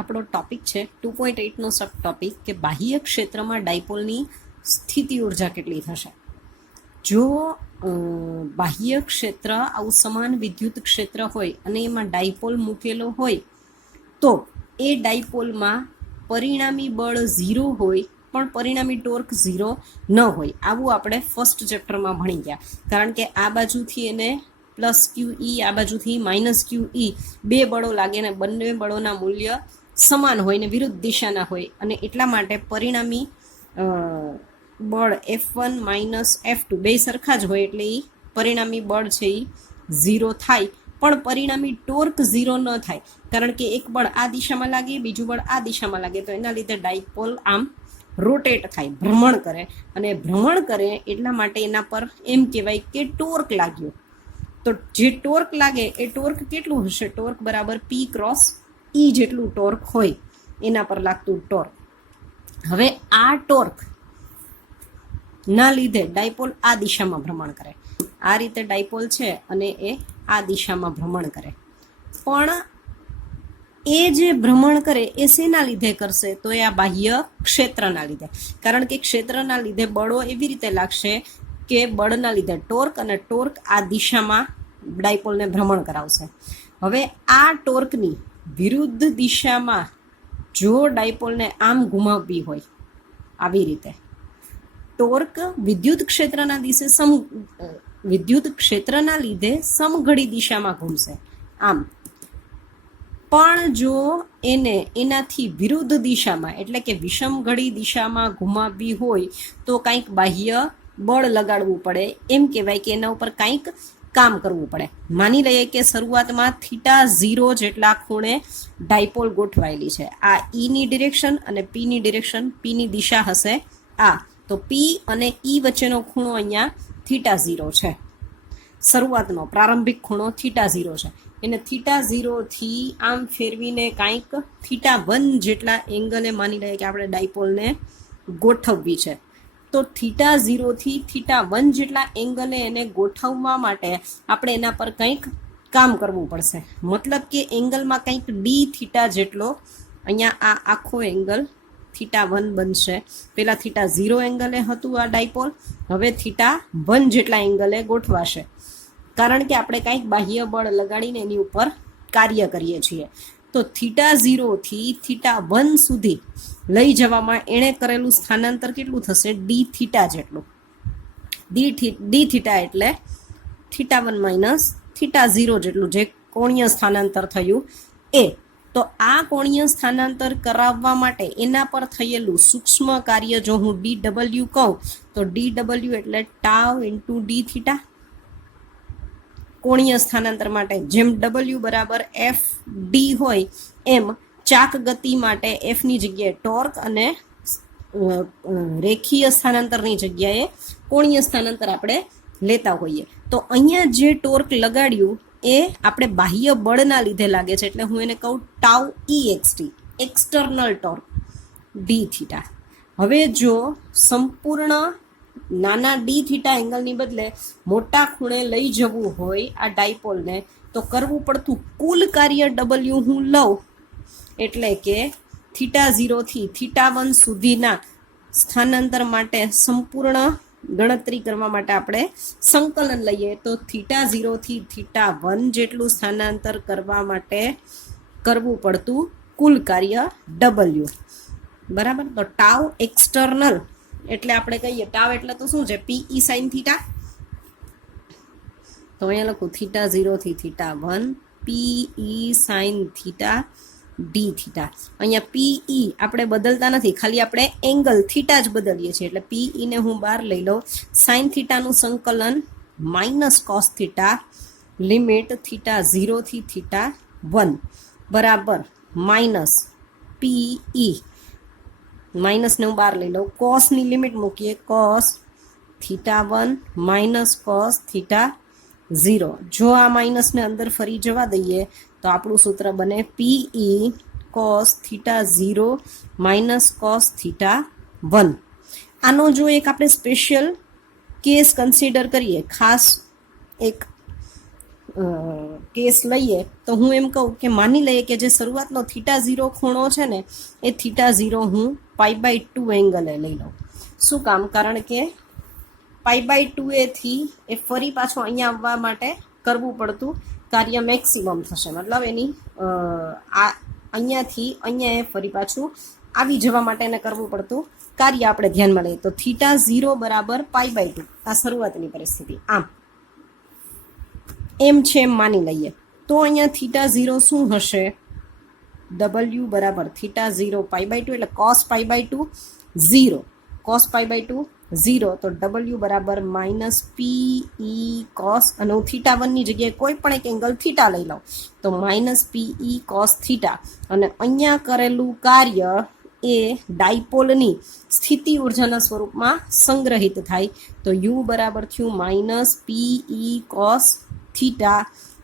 આપણો ટોપિક છે 2.8નો સબ ટોપિક કે બાહ્ય ક્ષેત્રમાં ડાયપોલની સ્થિતિ ઉર્જા કેટલી થશે. જો બાહ્ય ક્ષેત્ર આવું સમાન વિદ્યુત ક્ષેત્ર હોય અને એમાં ડાયપોલ મૂકેલો હોય તો એ ડાયપોલમાં પરિણામી બળ 0 હોય પણ પરિણામી ટોર્ક 0 ન હોય. આવું આપણે ફર્સ્ટ ચેપ્ટરમાં ભણી ગયા. કારણ કે આ બાજુથી એને પ્લસ QE, આ બાજુથી માઇનસ QE બે બળો લાગે અને બંને બળોના મૂલ્ય સમાન હોય ને વિરુદ્ધ દિશાના હોય અને એટલા માટે પરિણામી બળ F1 માઇનસ F2 બે સરખા જ હોય એટલે એ પરિણામી બળ છે એ 0 થાય પણ પરિણામી ટોર્ક 0 ન થાય. કારણ કે એક બળ આ દિશામાં લાગે, બીજું બળ આ દિશામાં લાગે તો એના લીધે ડાયપોલ આમ રોટેટ થાય, ભ્રમણ કરે અને ભ્રમણ કરે એટલા માટે એના પર એમ કહેવાય કે ટોર્ક લાગ્યો. તો જે ટોર્ક લાગે એ ટોર્ક કેટલું હશે? ટોર્ક બરાબર P ક્રોસ E જેટલું ટોર્ક હોય એના પર લાગતું ટોર્ક. હવે આ ટોર્ક ના લીધે ડાયપોલ આ દિશામાં ભ્રમણ કરે. આ રીતે ડાયપોલ છે અને એ આ દિશામાં ભ્રમણ કરે. પણ એ જે ભ્રમણ કરે એ શેના લીધે કરશે? તો એ આ બાહ્ય ક્ષેત્રના લીધે. કારણ કે ક્ષેત્રના લીધે બળો એવી રીતે લાગશે કે બળના લીધે ટોર્ક અને ટોર્ક આ દિશામાં ડાયપોલને ભ્રમણ કરાવશે. હવે આ ટોર્કની વિરુદ્ધ દિશામાં જો ડાયપોલને આમ ઘુમાવવી હોય આવી રીતે, ટોર્ક વિદ્યુત ક્ષેત્રના લીધે સમઘડી દિશામાં ઘૂમશે આમ. પણ જો એને એનાથી વિરુદ્ધ દિશામાં એટલે કે વિષમઘડી દિશામાં ઘુમાવવી હોય તો કંઈક બાહ્ય બળ લગાડવું પડે. એમ કહેવાય કે એના ઉપર કંઈક કામ કરવું પડે. માની લઈએ કે શરૂઆતમાં θ0 જેટલા ખૂણે ડાયપોલ ગોઠવાયેલી છે. આ E ની ડિરેક્શન અને P ની ડિરેક્શન, P ની દિશા હશે આ. તો P અને E વચ્ચેનો ખૂણો અહીંયા θ0 છે. શરૂઆતનો પ્રારંભિક ખૂણો θ0 છે. એને θ0 થી આમ ફેરવીને કાંઈક θ1 જેટલા એંગલે માની લઈએ કે આપણે ડાયપોલને ગોઠવવી છે. તો θ0 થી θ1 જેટલા એંગલે એને ગોઠવવા માટે આપણે એના પર કંઈક કામ કરવું પડશે. મતલબ કે એંગલમાં કંઈક dθ જેટલો, અહીંયા આ આખો એંગલ θ1 બનશે. પહેલાં θ0 એંગલે હતું આ ડાયપોલ, હવે θ1 જેટલા એંગલે ગોઠવાશે. કારણ કે આપણે કંઈક બાહ્ય બળ લગાડીને એની ઉપર કાર્ય કરીએ છીએ. તો θ0 થી θ1 સુધી લઈ જવામાં એણે કરેલું સ્થાનાંતર કેટલું થશે? dθ જેટલું. dθ એટલે θ1 માઇનસ θ0 જેટલું જે કોણીય સ્થાનાંતર થયું એ. તો આ કોણીય સ્થાનાંતર કરાવવા માટે એના પર થયેલું સૂક્ષ્મ કાર્ય જો હું dw કહું તો dw એટલે ટાવ ઇન્ટુ dθ. કોણીય સ્થાનાંતર માટે જેમ w બરાબર FD હોય એમ ચાક ગતિ માટે F ની જગ્યાએ ટોર્ક અને રેખીય સ્થાનાંતરની જગ્યાએ કોણીય સ્થાનાંતર આપણે લેતા હોઈએ. તો અહીંયા જે ટોર્ક લગાડ્યું એ આપણે બાહ્ય બળના લીધે લાગે છે એટલે હું એને કહું tau EXT, external torque dθ. હવે જો સંપૂર્ણ નાના dθ એંગલની બદલે મોટા ખૂણે લઈ જવું હોય આ ડાયપોલને તો કરવું પડતું કુલ કાર્ય W હું લઉં એટલે કે θ0 થી θ1 સુધીના સ્થાનાંતર માટે સંપૂર્ણ ગણતરી કરવા માટે આપણે સંકલન લઈએ તો θ0 થી θ1 જેટલું સ્થાનાંતર કરવા માટે કરવું પડતું કુલ કાર્ય W. બરાબર. તો ટાવ એક્સટર્નલ એટલે આપણે કહીએ ટાવ એટલે તો શું છે? PE sin θ. તો અહીંયા લખું θ0 થી θ1 PE sin θ dθ. અહીંયા PE આપણે બદલતા નથી, ખાલી આપણે એંગલ θ જ બદલીએ છીએ એટલે PE ને હું બહાર લઈ લઉં. sin θ નું સંકલન માઇનસ cos θ લિમિટ θ0 થી θ1 બરાબર માઇનસ PE, માઇનસને હું બહાર લઈ લઉં. કોસની લિમિટ મૂકીએ cos θ1 માઇનસ cos θ0. જો આ માઇનસને અંદર ફરી જવા દઈએ તો આપણું સૂત્ર બને PE cos θ0 માઇનસ cos θ1. આનો જો એક આપણે સ્પેશિયલ કેસ કન્સિડર કરીએ, ખાસ એક કેસ લઈએ તો હું એમ કહું કે માની લઈએ કે જે શરૂઆતનો θ0 ખૂણો છે ને એ θ0 હું π/2 એંગલે લઈ લઉં. શું કામ? કારણ કે π/2 થી એ ફરી પાછું અહીંયા આવવા માટે કરવું પડતું કાર્ય મેક્સિમમ થશે, મતલબ એની આ અહીંયાથી અહીંયા એ ફરી પાછું આવી જવા માટે એને કરવું પડતું કાર્ય આપણે ધ્યાનમાં લઈએ. તો θ0 બરાબર π/2 આ શરૂઆતની પરિસ્થિતિ. આમ એમ છે એમ માની લઈએ તો અહીંયા θ0 શું હશે? W બરાબર θ0 π/2 એટલે cos π/2 0, cos π/2 0, તો W બરાબર -PE cos, અને હું θ1 ની જગ્યાએ કોઈ પણ એક એંગલ θ લઈ લઉં તો -PE cos θ, અને અહીંયા કરેલું કાર્ય એ ડાયપોલની સ્થિતિ ઉર્જાના સ્વરૂપમાં સંગ્રહિત થાય. તો U બરાબર થયું -PE cos θ,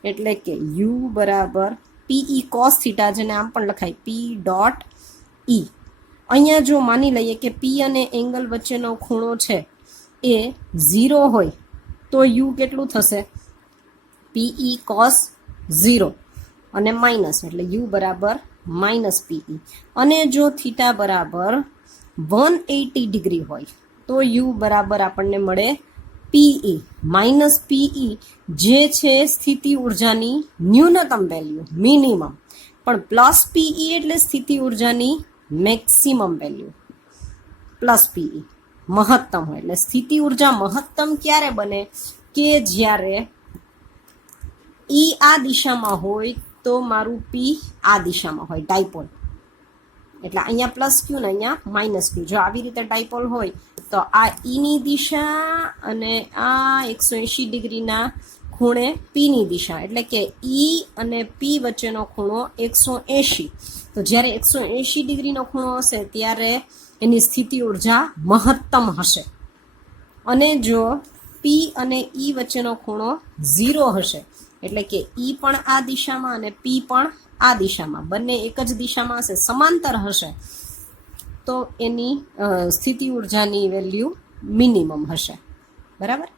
એટલે કે U બરાબર PE cos θ, જેને આમ પણ લખાય P.E. અહીંયા જો માની લઈએ કે P અને એંગલ વચ્ચેનો ખૂણો છે એ 0 હોય તો U કેટલું થશે? PE cos 0 અને માઇનસ, એટલે U બરાબર -PE. અને જો θ બરાબર 180 ડિગ્રી હોય તો U બરાબર આપણને મળે PE. -PE જે છે સ્થિતિ ઉર્જાની ન્યૂનતમ વેલ્યુ, મિનિમમ, પણ +PE એટલે સ્થિતિ ઉર્જાની મેક્સિમમ વેલ્યુ. +PE મહત્તમ હોય, એટલે સ્થિતિ ઉર્જા મહત્તમ ક્યારે બને? કે જ્યારે E આ દિશામાં હોય તો મારું P આ દિશામાં હોય, ડાયપોલ. એટલે અહીંયા +Q ને અહીંયા -Q. જો આવી રીતે ડાયપોલ હોય તો આ E ની દિશા અને આ 180 ડિગ્રીના ખૂણે P ની દિશા, એટલે કે E અને P વચ્ચેનો ખૂણો 180. તો જ્યારે 180 ડિગ્રીનો ખૂણો હશે ત્યારે એની સ્થિતિ ઉર્જા મહત્તમ હશે. અને જો P અને E વચ્ચેનો ખૂણો 0 હશે, એટલે કે E પણ આ દિશામાં અને P પણ આ દિશામાં, બંને એક જ દિશામાં હશે, સમાંતર હશે, તો એની સ્થિતિ ઉર્જાની વેલ્યુ મિનિમમ હશે. બરાબર?